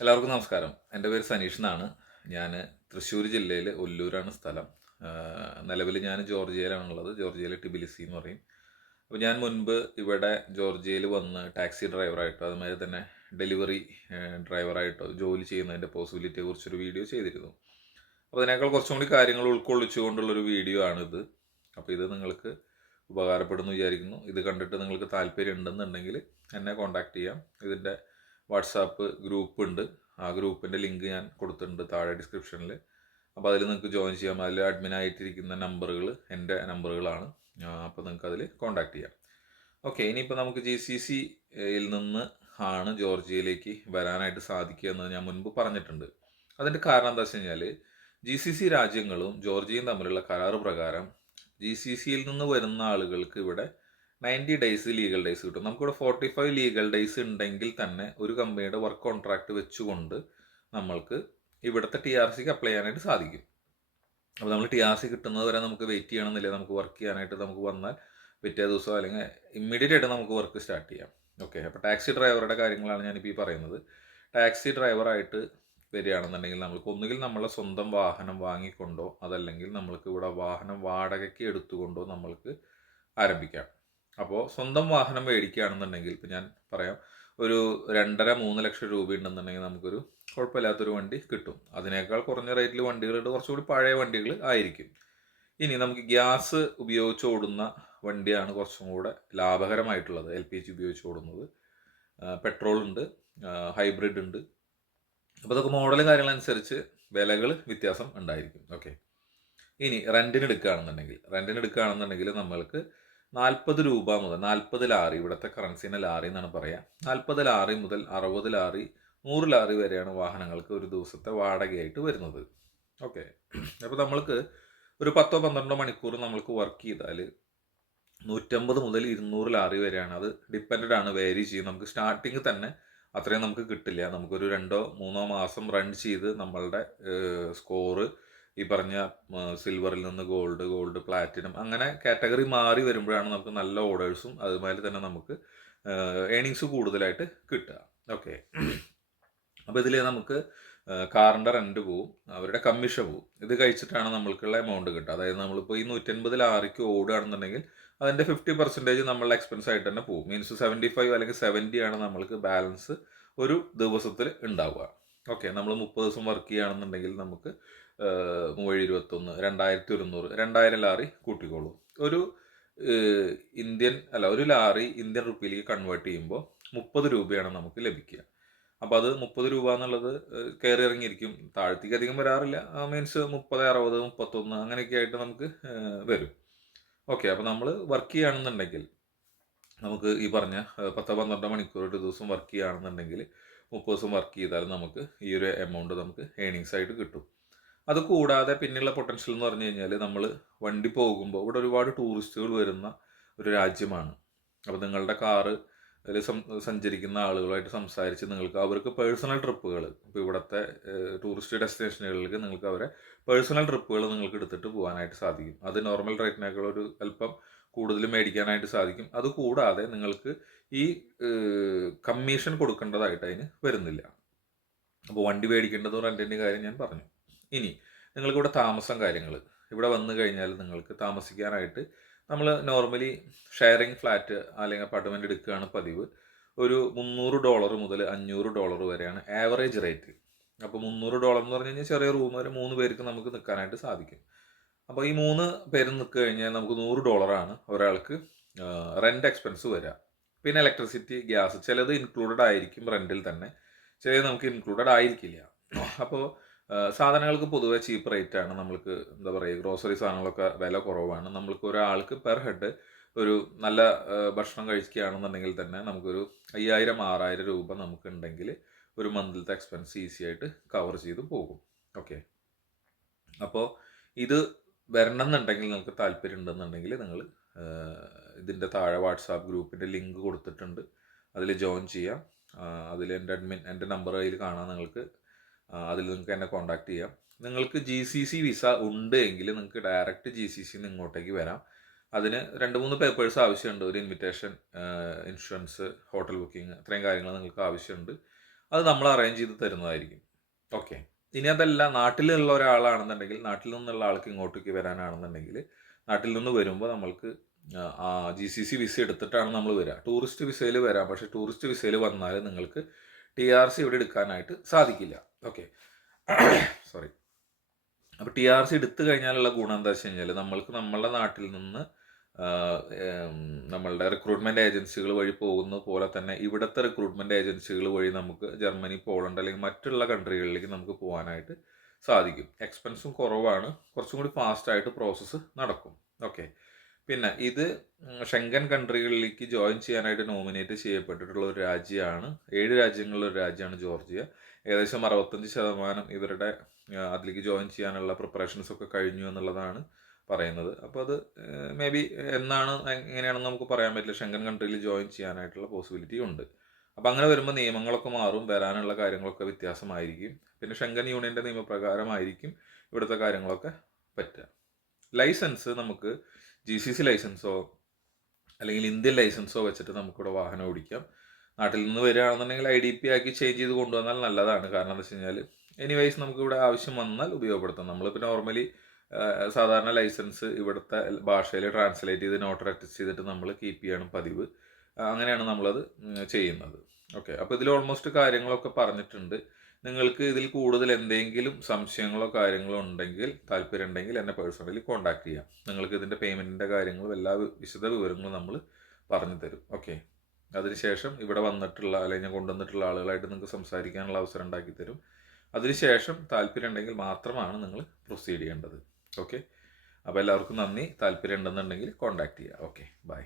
എല്ലാവർക്കും നമസ്കാരം. എൻ്റെ പേര് സനീഷ് എന്നാണ്. ഞാൻ തൃശ്ശൂർ ജില്ലയിൽ ഒല്ലൂരാണ് സ്ഥലം. നിലവിൽ ഞാൻ ജോർജിയയിലാണുള്ളത്. ജോർജിയയിൽ ടിബിലിസി എന്ന് പറയും. അപ്പോൾ ഞാൻ മുൻപ് ഇവിടെ ജോർജിയയിൽ വന്ന് ടാക്സി ഡ്രൈവറായിട്ടോ അതുമാതിരി തന്നെ ഡെലിവറി ഡ്രൈവറായിട്ടോ ജോലി ചെയ്യുന്നതിൻ്റെ പോസിബിലിറ്റിയെ കുറിച്ചൊരു വീഡിയോ ചെയ്തിരുന്നു. അപ്പോൾ അതിനേക്കാൾ കുറച്ചും കൂടി കാര്യങ്ങൾ ഉൾക്കൊള്ളിച്ചുകൊണ്ടുള്ളൊരു വീഡിയോ ആണിത്. അപ്പോൾ ഇത് നിങ്ങൾക്ക് ഉപകാരപ്പെടുന്നു വിചാരിക്കുന്നു. ഇത് കണ്ടിട്ട് നിങ്ങൾക്ക് താല്പര്യം ഉണ്ടെന്നുണ്ടെങ്കിൽ എന്നെ കോൺടാക്റ്റ് ചെയ്യാം. ഇതിൻ്റെ വാട്സാപ്പ് ഗ്രൂപ്പ് ഉണ്ട്. ആ ഗ്രൂപ്പിൻ്റെ ലിങ്ക് ഞാൻ കൊടുത്തിട്ടുണ്ട് താഴെ ഡിസ്ക്രിപ്ഷനിൽ. അപ്പോൾ അതിൽ നിങ്ങൾക്ക് ജോയിൻ ചെയ്യാം. അതിൽ അഡ്മിനായിട്ടിരിക്കുന്ന നമ്പറുകൾ എൻ്റെ നമ്പറുകളാണ്. അപ്പോൾ നിങ്ങൾക്ക് അതിൽ കോൺടാക്ട് ചെയ്യാം. ഓക്കെ, ഇനിയിപ്പോൾ നമുക്ക് GCCയിൽ നിന്ന് ആണ് ജോർജിയയിലേക്ക് വരാനായിട്ട് സാധിക്കുക എന്ന് ഞാൻ മുൻപ് പറഞ്ഞിട്ടുണ്ട്. അതിൻ്റെ കാരണം എന്താ വെച്ച് കഴിഞ്ഞാൽ GCC രാജ്യങ്ങളും ജോർജിയയും തമ്മിലുള്ള കരാറ് പ്രകാരം GCCയിൽ നിന്ന് വരുന്ന ആളുകൾക്ക് ഇവിടെ 90 ഡേയ്സ് ലീഗൽ ഡേയ്സ് കിട്ടും. നമുക്കിവിടെ 45 ലീഗൽ ഡേയ്സ് ഉണ്ടെങ്കിൽ തന്നെ ഒരു കമ്പനിയുടെ വർക്ക് കോൺട്രാക്ട് വെച്ചുകൊണ്ട് നമ്മൾക്ക് ഇവിടുത്തെ TRCക്ക് അപ്ലൈ ചെയ്യാനായിട്ട് സാധിക്കും. അപ്പോൾ നമ്മൾ TRC കിട്ടുന്നത് വരെ നമുക്ക് വെയിറ്റ് ചെയ്യണമെന്നില്ല. നമുക്ക് വർക്ക് ചെയ്യാനായിട്ട് നമുക്ക് വന്നാൽ പിറ്റേ ദിവസം അല്ലെങ്കിൽ ഇമ്മീഡിയറ്റ് ആയിട്ട് നമുക്ക് വർക്ക് സ്റ്റാർട്ട് ചെയ്യാം. ഓക്കെ, അപ്പോൾ ടാക്സി ഡ്രൈവറുടെ കാര്യങ്ങളാണ് ഞാനിപ്പോൾ ഈ പറയുന്നത്. ടാക്സി ഡ്രൈവറായിട്ട് വരികയാണെന്നുണ്ടെങ്കിൽ നമ്മൾക്ക് ഒന്നുകിൽ നമ്മളെ സ്വന്തം വാഹനം വാങ്ങിക്കൊണ്ടോ അതല്ലെങ്കിൽ നമ്മൾക്ക് ഇവിടെ വാഹനം വാടകയ്ക്ക് എടുത്തുകൊണ്ടോ നമ്മൾക്ക് ആരംഭിക്കാം. അപ്പോൾ സ്വന്തം വാഹനം മേടിക്കുകയാണെന്നുണ്ടെങ്കിൽ ഇപ്പം ഞാൻ പറയാം, ഒരു 2.5-3 ലക്ഷം രൂപ ഉണ്ടെന്നുണ്ടെങ്കിൽ നമുക്കൊരു കുഴപ്പമില്ലാത്തൊരു വണ്ടി കിട്ടും. അതിനേക്കാൾ കുറഞ്ഞ റേറ്റിൽ വണ്ടികളുണ്ട്, കുറച്ചുകൂടി പഴയ വണ്ടികൾ ആയിരിക്കും. ഇനി നമുക്ക് ഗ്യാസ് ഉപയോഗിച്ച് ഓടുന്ന വണ്ടിയാണ് കുറച്ചും കൂടെ ലാഭകരമായിട്ടുള്ളത്. LPG ഉപയോഗിച്ച് ഓടുന്നത്. പെട്രോൾ ഉണ്ട്, ഹൈബ്രിഡ് ഉണ്ട്. അപ്പോൾ അതൊക്കെ മോഡൽ കാര്യങ്ങളനുസരിച്ച് വിലകൾ വ്യത്യാസം ഉണ്ടായിരിക്കും. ഓക്കെ, ഇനി റെൻറ്റിന് എടുക്കുകയാണെന്നുണ്ടെങ്കിൽ നമ്മൾക്ക് 40 രൂപ മുതൽ 40 ലാറി, ഇവിടുത്തെ കറൻസിനെ ലാറി എന്നാണ് പറയുക, 40 ലാറി മുതൽ 60 ലാറി 100 ലാറി വരെയാണ് വാഹനങ്ങൾക്ക് ഒരു ദിവസത്തെ വാടകയായിട്ട് വരുന്നത്. ഓക്കെ, അപ്പോൾ നമ്മൾക്ക് ഒരു 10-12 മണിക്കൂർ നമ്മൾക്ക് വർക്ക് ചെയ്താൽ 150 മുതൽ 200 ലാറി വരെയാണ്. അത് ഡിപ്പെൻഡ് ആണ്, വേരി ചെയ്യും. നമുക്ക് സ്റ്റാർട്ടിങ് തന്നെ അത്രയും നമുക്ക് കിട്ടില്ല. നമുക്കൊരു 2-3 മാസം റൺ ചെയ്ത് നമ്മളുടെ സ്കോറ് ഈ പറഞ്ഞ സിൽവറിൽ നിന്ന് ഗോൾഡ് പ്ലാറ്റിനം അങ്ങനെ കാറ്റഗറി മാറി വരുമ്പോഴാണ് നമുക്ക് നല്ല ഓർഡേഴ്സും അതുമാതിരി തന്നെ നമുക്ക് ഏണിങ്സ് കൂടുതലായിട്ട് കിട്ടുക. ഓക്കെ, അപ്പോൾ ഇതിൽ നമുക്ക് കാറിൻ്റെ റെൻറ്റ് പോവും, അവരുടെ കമ്മീഷൻ പോവും. ഇത് കഴിച്ചിട്ടാണ് നമ്മൾക്കുള്ള എമൗണ്ട് കിട്ടുക. അതായത് നമ്മളിപ്പോൾ ഈ 150 ലാറിക്ക് ഓടുകയാണെന്നുണ്ടെങ്കിൽ അതിൻ്റെ 50% നമ്മളുടെ എക്സ്പെൻസ് ആയിട്ട് തന്നെ പോകും. മീൻസ് 75 അല്ലെങ്കിൽ 70 ആണ് നമ്മൾക്ക് ബാലൻസ് ഒരു ദിവസത്തിൽ ഉണ്ടാവുക. ഓക്കെ, നമ്മൾ 30 ദിവസം വർക്ക് ചെയ്യുകയാണെന്നുണ്ടെങ്കിൽ നമുക്ക് 721 2100 2000 ലാറി കൂട്ടിക്കോളൂ. ഒരു ഒരു ലാറി ഇന്ത്യൻ റുപ്പിയിലേക്ക് കൺവേർട്ട് ചെയ്യുമ്പോൾ 30 രൂപയാണ് നമുക്ക് ലഭിക്കുക. അപ്പോൾ അത് 30 രൂപ എന്നുള്ളത് കയറി ഇറങ്ങിയിരിക്കും, താഴത്തേക്ക് അധികം വരാറില്ല. മീൻസ് 30, 60, 31 അങ്ങനെയൊക്കെ ആയിട്ട് നമുക്ക് വരും. ഓക്കെ, അപ്പോൾ നമ്മൾ വർക്ക് ചെയ്യുകയാണെന്നുണ്ടെങ്കിൽ നമുക്ക് ഈ പറഞ്ഞ 10-12 മണിക്കൂർ ഒരു ദിവസം വർക്ക് ചെയ്യുകയാണെന്നുണ്ടെങ്കിൽ 30 ദിവസം വർക്ക് ചെയ്താൽ നമുക്ക് ഈ ഒരു എമൗണ്ട് നമുക്ക് ഏണിങ്സ് ആയിട്ട് കിട്ടും. അത് കൂടാതെ പിന്നെയുള്ള പൊട്ടൻഷ്യൽ എന്ന് പറഞ്ഞു കഴിഞ്ഞാൽ നമ്മൾ വണ്ടി പോകുമ്പോൾ ഇവിടെ ഒരുപാട് ടൂറിസ്റ്റുകൾ വരുന്ന ഒരു രാജ്യമാണ്. അപ്പോൾ നിങ്ങളുടെ കാറ് അതിൽ സഞ്ചരിക്കുന്ന ആളുകളായിട്ട് സംസാരിച്ച് നിങ്ങൾക്ക് അവർക്ക് പേഴ്സണൽ ട്രിപ്പുകൾ, ഇപ്പോൾ ഇവിടുത്തെ ടൂറിസ്റ്റ് ഡെസ്റ്റിനേഷനുകളിലേക്ക് നിങ്ങൾക്ക് അവരെ പേഴ്സണൽ ട്രിപ്പുകൾ നിങ്ങൾക്ക് എടുത്തിട്ട് പോകാനായിട്ട് സാധിക്കും. അത് നോർമൽ റേറ്റിനേക്കാൾ ഒരു അല്പം കൂടുതൽ മേടിക്കാനായിട്ട് സാധിക്കും. അതുകൂടാതെ നിങ്ങൾക്ക് ഈ കമ്മീഷൻ കൊടുക്കേണ്ടതായിട്ട് അതിന് വരുന്നില്ല. അപ്പോൾ വണ്ടി മേടിക്കേണ്ടതും റെൻറ്റിൻ്റെ കാര്യം ഞാൻ പറഞ്ഞു. ഇനി നിങ്ങൾക്കിവിടെ താമസം കാര്യങ്ങൾ, ഇവിടെ വന്നു കഴിഞ്ഞാൽ നിങ്ങൾക്ക് താമസിക്കാനായിട്ട് നമ്മൾ നോർമലി ഷെയറിങ് ഫ്ലാറ്റ് അല്ലെങ്കിൽ അപ്പാർട്ട്മെൻറ്റ് എടുക്കുകയാണ് പതിവ്. ഒരു $300 മുതൽ $500 വരെയാണ് ആവറേജ് റേറ്റ്. അപ്പോൾ $300 എന്ന് പറഞ്ഞു കഴിഞ്ഞാൽ ചെറിയ റൂം വരെ 3 പേർക്ക് നമുക്ക് നിൽക്കാനായിട്ട് സാധിക്കും. അപ്പോൾ ഈ 3 പേര് നിൽക്കുക കഴിഞ്ഞാൽ നമുക്ക് $100 ഒരാൾക്ക് റെൻ്റ് എക്സ്പെൻസ് വരിക. പിന്നെ ഇലക്ട്രിസിറ്റി, ഗ്യാസ് ചിലത് ഇൻക്ലൂഡഡ് ആയിരിക്കും റെൻറ്റിൽ തന്നെ, ചിലത് നമുക്ക് ഇൻക്ലൂഡഡ് ആയിരിക്കില്ല. അപ്പോൾ സാധനങ്ങൾക്ക് പൊതുവെ ചീപ്പ് റേറ്റ് ആണ്. നമ്മൾക്ക് എന്താ പറയുക, ഗ്രോസറി സാധനങ്ങളൊക്കെ വില കുറവാണ്. നമ്മൾക്ക് ഒരാൾക്ക് പെർ ഹെഡ് ഒരു നല്ല ഭക്ഷണം കഴിക്കുകയാണെന്നുണ്ടെങ്കിൽ തന്നെ നമുക്കൊരു 5000-6000 രൂപ നമുക്കുണ്ടെങ്കിൽ ഒരു മന്തിലത്തെ എക്സ്പെൻസ് ഈസി ആയിട്ട് കവർ ചെയ്ത് പോകും. ഓക്കെ, അപ്പോൾ ഇത് വരണം എന്നുണ്ടെങ്കിൽ നിങ്ങൾക്ക് താല്പര്യം ഉണ്ടെന്നുണ്ടെങ്കിൽ നിങ്ങൾ ഇതിൻ്റെ താഴെ വാട്സാപ്പ് ഗ്രൂപ്പിൻ്റെ ലിങ്ക് കൊടുത്തിട്ടുണ്ട്, അതിൽ ജോയിൻ ചെയ്യാം. അതിൽ എൻ്റെ നമ്പർ അതിൽ കാണാം നിങ്ങൾക്ക്. അതിൽ നിങ്ങൾക്ക് എന്നെ കോൺടാക്ട് ചെയ്യാം. നിങ്ങൾക്ക് GCC വിസ ഉണ്ട് എങ്കിൽ നിങ്ങൾക്ക് ഡയറക്റ്റ് GCCയിൽ നിന്ന് ഇങ്ങോട്ടേക്ക് വരാം. അതിന് 2-3 പേപ്പേഴ്സ് ആവശ്യമുണ്ട്. ഒരു ഇൻവിറ്റേഷൻ, ഇൻഷുറൻസ്, ഹോട്ടൽ ബുക്കിംഗ്, ഇത്രയും കാര്യങ്ങൾ നിങ്ങൾക്ക് ആവശ്യമുണ്ട്. അത് നമ്മൾ അറേഞ്ച് ചെയ്ത് തരുന്നതായിരിക്കും. ഓക്കെ. ഇനി അതല്ല, നാട്ടിലുള്ള ഒരാളാണെന്നുണ്ടെങ്കിൽ, നാട്ടിൽ നിന്നുള്ള ആൾക്ക് ഇങ്ങോട്ടേക്ക് വരാനാണെന്നുണ്ടെങ്കിൽ, നാട്ടിൽ നിന്ന് വരുമ്പോൾ നമ്മൾക്ക് GCC വിസ എടുത്തിട്ടാണ് നമ്മൾ വരിക. ടൂറിസ്റ്റ് വിസയിൽ വരാം, പക്ഷേ ടൂറിസ്റ്റ് വിസയിൽ വന്നാൽ നിങ്ങൾക്ക് TRC ഇവിടെ എടുക്കാനായിട്ട് സാധിക്കില്ല. Okay, sorry. അപ്പോൾ TRC എടുത്തു കഴിഞ്ഞാലുള്ള ഗുണം എന്താ വെച്ച് കഴിഞ്ഞാൽ, നമ്മൾക്ക് നമ്മളുടെ നാട്ടിൽ നിന്ന് നമ്മളുടെ റിക്രൂട്ട്മെൻറ്റ് ഏജൻസികൾ വഴി പോകുന്ന പോലെ തന്നെ ഇവിടുത്തെ റിക്രൂട്ട്മെൻറ്റ് ഏജൻസികൾ വഴി നമുക്ക് ജർമ്മനി, പോളണ്ട് അല്ലെങ്കിൽ മറ്റുള്ള കൺട്രികളിലേക്ക് നമുക്ക് പോകാനായിട്ട് സാധിക്കും. എക്സ്പെൻസും കുറവാണ്, കുറച്ചും കൂടി ഫാസ്റ്റായിട്ട് പ്രോസസ്സ് നടക്കും. ഓക്കെ. പിന്നെ ഇത് ഷെങ്കൻ കൺട്രികളിലേക്ക് ജോയിൻ ചെയ്യാനായിട്ട് നോമിനേറ്റ് ചെയ്യപ്പെട്ടിട്ടുള്ള ഒരു രാജ്യമാണ്. 7 രാജ്യങ്ങളിലൊരു രാജ്യമാണ് ജോർജിയ. ഏകദേശം 65% ഇവരുടെ അതിലേക്ക് ജോയിൻ ചെയ്യാനുള്ള പ്രിപ്പറേഷൻസ് ഒക്കെ കഴിഞ്ഞു എന്നുള്ളതാണ് പറയുന്നത്. അപ്പോൾ അത് മേ ബി എന്നാണ് എങ്ങനെയാണെന്ന് നമുക്ക് പറയാൻ പറ്റില്ല. ഷെങ്കൻ കൺട്രിയിൽ ജോയിൻ ചെയ്യാനായിട്ടുള്ള പോസിബിലിറ്റി ഉണ്ട്. അപ്പോൾ അങ്ങനെ വരുമ്പോൾ നിയമങ്ങളൊക്കെ മാറും, വരാനുള്ള കാര്യങ്ങളൊക്കെ വ്യത്യാസമായിരിക്കും. പിന്നെ ഷെങ്കൻ യൂണിയൻ്റെ നിയമപ്രകാരമായിരിക്കും ഇവിടുത്തെ കാര്യങ്ങളൊക്കെ പറ്റുക. ലൈസൻസ് നമുക്ക് GCC ലൈസൻസോ അല്ലെങ്കിൽ ഇന്ത്യൻ ലൈസൻസോ വെച്ചിട്ട് നമുക്കിവിടെ വാഹനം ഓടിക്കാം. നാട്ടിൽ നിന്ന് വരികയാണെന്നുണ്ടെങ്കിൽ IDP ആക്കി ചേഞ്ച് ചെയ്ത് കൊണ്ടുവന്നാൽ നല്ലതാണ്. കാരണം എന്താ വെച്ച് കഴിഞ്ഞാൽ എനിവൈസ് നമുക്കിവിടെ ആവശ്യം വന്നാൽ ഉപയോഗപ്പെടുത്താം. നമ്മളിപ്പോൾ നോർമലി സാധാരണ ലൈസൻസ് ഇവിടുത്തെ ഭാഷയിൽ ട്രാൻസ്ലേറ്റ് ചെയ്ത് നോട്ടറി അറ്റസ്റ്റ് ചെയ്തിട്ട് നമ്മൾ കീപ്പ് ചെയ്യണം പതിവ്. അങ്ങനെയാണ് നമ്മളത് ചെയ്യുന്നത്. ഓക്കെ. അപ്പോൾ ഇതിൽ ഓൾമോസ്റ്റ് കാര്യങ്ങളൊക്കെ പറഞ്ഞിട്ടുണ്ട്. നിങ്ങൾക്ക് ഇതിൽ കൂടുതൽ എന്തെങ്കിലും സംശയങ്ങളോ കാര്യങ്ങളോ ഉണ്ടെങ്കിൽ, താല്പര്യം ഉണ്ടെങ്കിൽ എന്നെ പേഴ്സണലി കോൺടാക്ട് ചെയ്യാം. നിങ്ങൾക്ക് ഇതിൻ്റെ പേയ്മെൻറ്റിൻ്റെ കാര്യങ്ങളും എല്ലാ വിശദ വിവരങ്ങളും നമ്മൾ പറഞ്ഞു തരും. ഓക്കെ. അതിനുശേഷം ഇവിടെ വന്നിട്ടുള്ള അല്ലെങ്കിൽ ഞാൻ കൊണ്ടുവന്നിട്ടുള്ള ആളുകളായിട്ട് നിങ്ങൾക്ക് സംസാരിക്കാനുള്ള അവസരം ഉണ്ടാക്കി തരും. അതിനുശേഷം താല്പര്യം ഉണ്ടെങ്കിൽ മാത്രമാണ് നിങ്ങൾ പ്രൊസീഡ് ചെയ്യേണ്ടത്. ഓക്കെ. അപ്പോൾ എല്ലാവർക്കും നന്ദി. താല്പര്യം ഉണ്ടെന്നുണ്ടെങ്കിൽ കോൺടാക്ട് ചെയ്യുക. Okay, by.